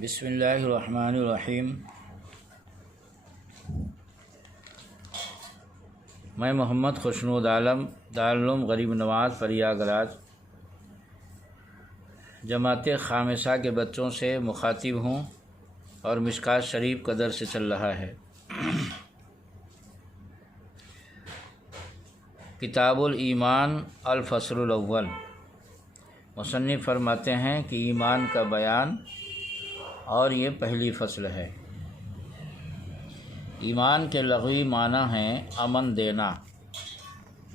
بسم اللہ الرحمن الرحیم۔ میں محمد خوشنود عالم دارالعلوم غریب نواز پریاگراج جماعت خامسہ کے بچوں سے مخاطب ہوں اور مشکوٰۃ شریف کا درس چل رہا ہے۔ کتاب الایمان الفصل الاول۔ مصنف فرماتے ہیں کہ ایمان کا بیان، اور یہ پہلی فصل ہے۔ ایمان کے لغوی معنی ہیں امن دینا۔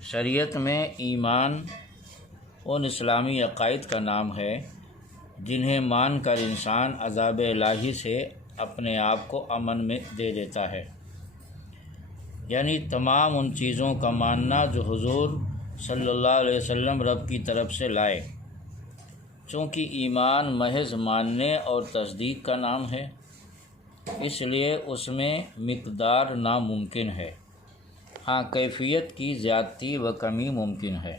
شریعت میں ایمان ان اسلامی عقائد کا نام ہے جنہیں مان کر انسان عذاب الہی سے اپنے آپ کو امن میں دے دیتا ہے، یعنی تمام ان چیزوں کا ماننا جو حضور صلی اللہ علیہ وسلم رب کی طرف سے لائے۔ چونکہ ایمان محض ماننے اور تصدیق کا نام ہے، اس لیے اس میں مقدار ناممکن ہے، ہاں کیفیت کی زیادتی و کمی ممکن ہے۔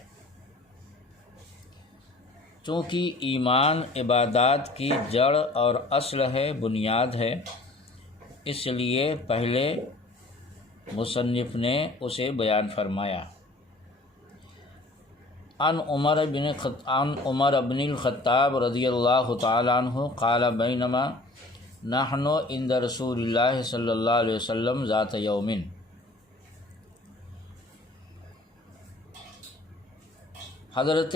چونکہ ایمان عبادات کی جڑ اور اصل ہے، بنیاد ہے، اس لیے پہلے مصنف نے اسے بیان فرمایا۔ عن عمر بن الخطاب رضی اللہ تعالیٰ عنہ قال بینما نحن عند رسول اللہ صلی اللہ علیہ وسلم ذات یوم۔ حضرت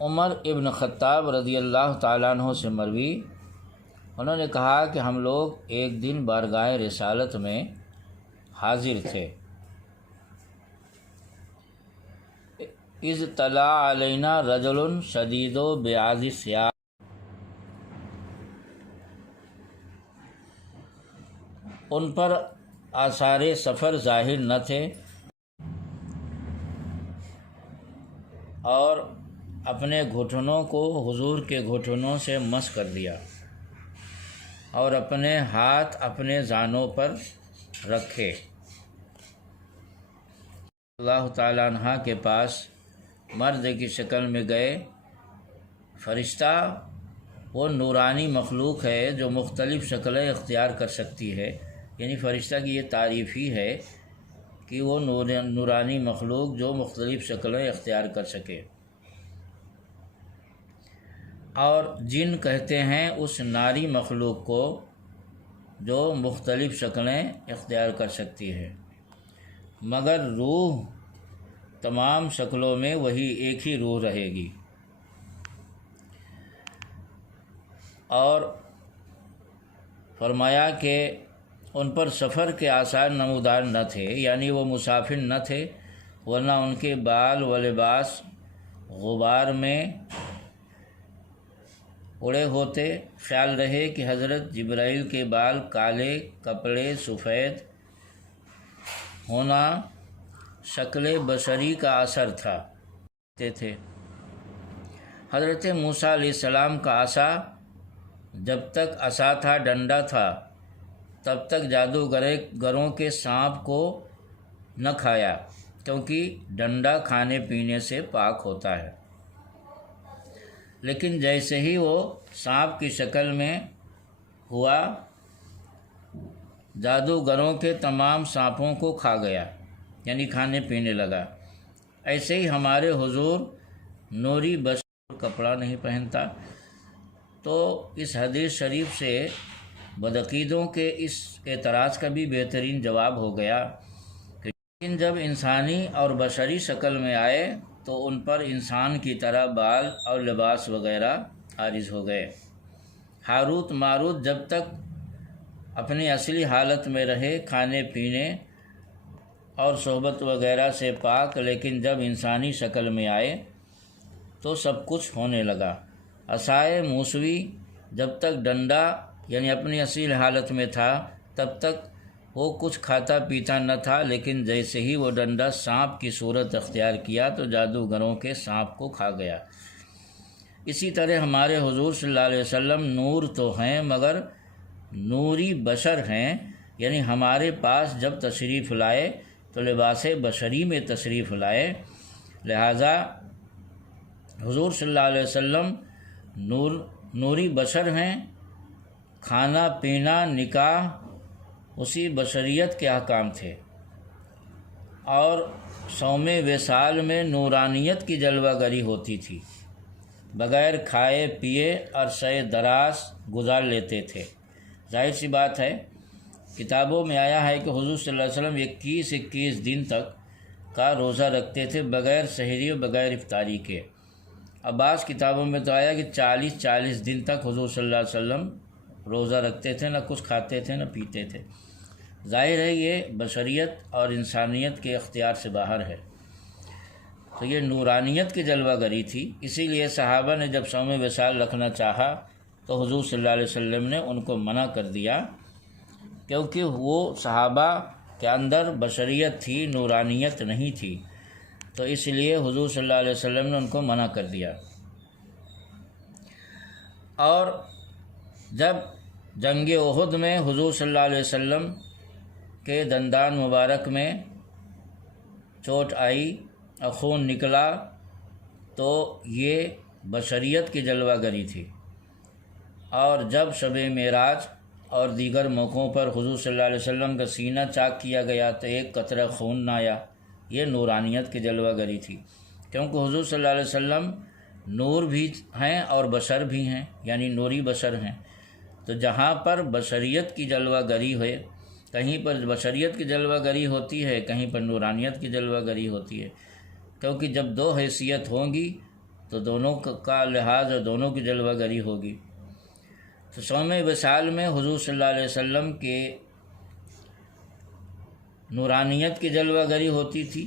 عمر ابن خطاب رضی اللہ تعالیٰ عنہ سے مروی، انہوں نے کہا کہ ہم لوگ ایک دن بارگاہ رسالت میں حاضر تھے۔ اذ طلع علینا رجل شدید بیاض الثیاب، ان پر آثار سفر ظاہر نہ تھے اور اپنے گھٹنوں کو حضور کے گھٹنوں سے مس کر دیا اور اپنے ہاتھ اپنے زانوں پر رکھے۔ اللہ تعالیٰ عنہ کے پاس مرد کی شکل میں گئے۔ فرشتہ وہ نورانی مخلوق ہے جو مختلف شکلیں اختیار کر سکتی ہے، یعنی فرشتہ کی یہ تعریف ہی ہے کہ وہ نورانی مخلوق جو مختلف شکلیں اختیار کر سکے۔ اور جن کہتے ہیں اس ناری مخلوق کو جو مختلف شکلیں اختیار کر سکتی ہے، مگر روح تمام شکلوں میں وہی ایک ہی روح رہے گی۔ اور فرمایا کہ ان پر سفر کے آثار نمودار نہ تھے، یعنی وہ مسافر نہ تھے، ورنہ ان کے بال و لباس غبار میں اڑے ہوتے۔ خیال رہے کہ حضرت جبرائیل کے بال کالے، کپڑے سفید ہونا شکل بشری کا اثر تھا تھے۔ حضرت موسیٰ علیہ السلام کا عصا جب تک عصا تھا، ڈنڈا تھا، تب تک جادوگروں کے سانپ کو نہ کھایا، کیونکہ ڈنڈا کھانے پینے سے پاک ہوتا ہے۔ لیکن جیسے ہی وہ سانپ کی شکل میں ہوا، جادوگروں کے تمام سانپوں کو کھا گیا، یعنی کھانے پینے لگا۔ ایسے ہی ہمارے حضور نوری بشر کپڑا نہیں پہنتا۔ تو اس حدیث شریف سے بدعقیدوں کے اس اعتراض کا بھی بہترین جواب ہو گیا کہ لیکن جب انسانی اور بشری شکل میں آئے تو ان پر انسان کی طرح بال اور لباس وغیرہ عارض ہو گئے۔ ہاروت ماروت جب تک اپنی اصلی حالت میں رہے، کھانے پینے اور صحبت وغیرہ سے پاک، لیکن جب انسانی شکل میں آئے تو سب کچھ ہونے لگا۔ عصائے موسوی جب تک ڈنڈا یعنی اپنی اصلی حالت میں تھا، تب تک وہ کچھ کھاتا پیتا نہ تھا، لیکن جیسے ہی وہ ڈنڈا سانپ کی صورت اختیار کیا تو جادوگروں کے سانپ کو کھا گیا۔ اسی طرح ہمارے حضور صلی اللہ علیہ وسلم نور تو ہیں، مگر نوری بشر ہیں، یعنی ہمارے پاس جب تشریف لائے تو لباس بشری میں تشریف لائے، لہٰذا حضور صلی اللہ علیہ وسلم نوری بشر ہیں، کھانا پینا نکاح اسی بشریت کے احکام تھے، اور صوم وصال میں نورانیت کی جلوہ گری ہوتی تھی، بغیر کھائے پیے عرصہ دراز گزار لیتے تھے۔ ظاہر سی بات ہے، کتابوں میں آیا ہے کہ حضور صلی اللہ علیہ وسلم 21 دن تک کا روزہ رکھتے تھے بغیر سحری و بغیر افطاری کے۔ اب بعض کتابوں میں تو آیا کہ 40 دن تک حضور صلی اللہ علیہ وسلم روزہ رکھتے تھے، نہ کچھ کھاتے تھے نہ پیتے تھے۔ ظاہر ہے یہ بشریت اور انسانیت کے اختیار سے باہر ہے، تو یہ نورانیت کی جلوہ گری تھی۔ اسی لیے صحابہ نے جب صوم وصال رکھنا چاہا تو حضور صلی اللہ علیہ وسلم نے ان کو منع کر دیا، کیونکہ وہ صحابہ کے اندر بشریت تھی، نورانیت نہیں تھی، تو اس لیے حضور صلی اللہ علیہ وسلم نے ان کو منع کر دیا۔ اور جب جنگ احد میں حضور صلی اللہ علیہ وسلم کے دندان مبارک میں چوٹ آئی اور خون نکلا، تو یہ بشریت کی جلوہ گری تھی۔ اور جب شب معراج اور دیگر موقعوں پر حضور صلی اللہ علیہ وسلم کا سینہ چاک کیا گیا تو ایک قطرہ خون نہ آیا، یہ نورانیت کی جلوہ گری تھی، کیونکہ حضور صلی اللہ علیہ وسلم نور بھی ہیں اور بشر بھی ہیں، یعنی نوری بشر ہیں۔ تو جہاں پر بشریت کی جلوہ گری ہوئے، کہیں پر بشریت کی جلوہ گری ہوتی ہے، کہیں پر نورانیت کی جلوہ گری ہوتی ہے، کیونکہ جب دو حیثیت ہوں گی تو دونوں کا لحاظ اور دونوں کی جلوہ گری ہوگی۔ تو صوم وصال میں حضور صلی اللہ علیہ وسلم کے نورانیت کی جلوہ گری ہوتی تھی۔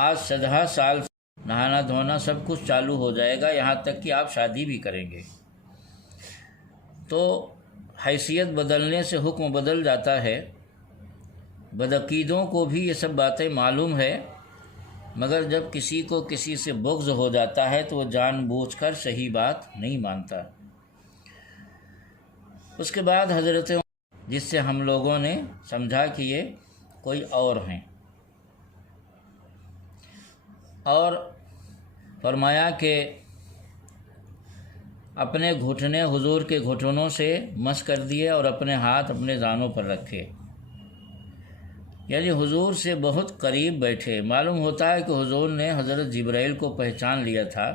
آج 10 سال نہانا دھونا سب کچھ چالو ہو جائے گا، یہاں تک کہ آپ شادی بھی کریں گے، تو حیثیت بدلنے سے حکم بدل جاتا ہے۔ بدعقیدوں کو بھی یہ سب باتیں معلوم ہے، مگر جب کسی کو کسی سے بغض ہو جاتا ہے تو وہ جان بوجھ کر صحیح بات نہیں مانتا۔ اس کے بعد حضرت جس سے ہم لوگوں نے سمجھا کہ یہ کوئی اور ہیں، اور فرمایا کہ اپنے گھٹنے حضور کے گھٹنوں سے مس کر دیے اور اپنے ہاتھ اپنے زانوں پر رکھے، یعنی حضور سے بہت قریب بیٹھے۔ معلوم ہوتا ہے کہ حضور نے حضرت جبرائیل کو پہچان لیا تھا،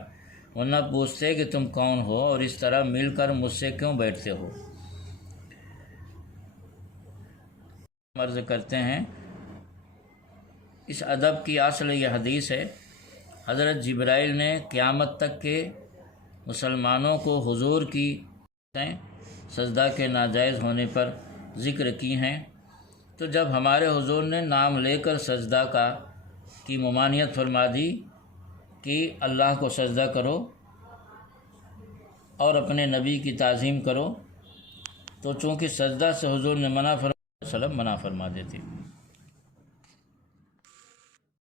ورنہ پوچھتے کہ تم کون ہو اور اس طرح مل کر مجھ سے کیوں بیٹھتے ہو۔ عرض کرتے ہیں اس ادب کی اصل یہ حدیث ہے، حضرت جبرائیل نے قیامت تک کے مسلمانوں کو حضور کی سجدہ کے ناجائز ہونے پر ذکر کی ہیں، تو جب ہمارے حضور نے نام لے کر سجدہ کی ممانعت فرما دی کہ اللہ کو سجدہ کرو اور اپنے نبی کی تعظیم کرو، تو چونکہ سجدہ سے حضور نے منع فرما دیتے۔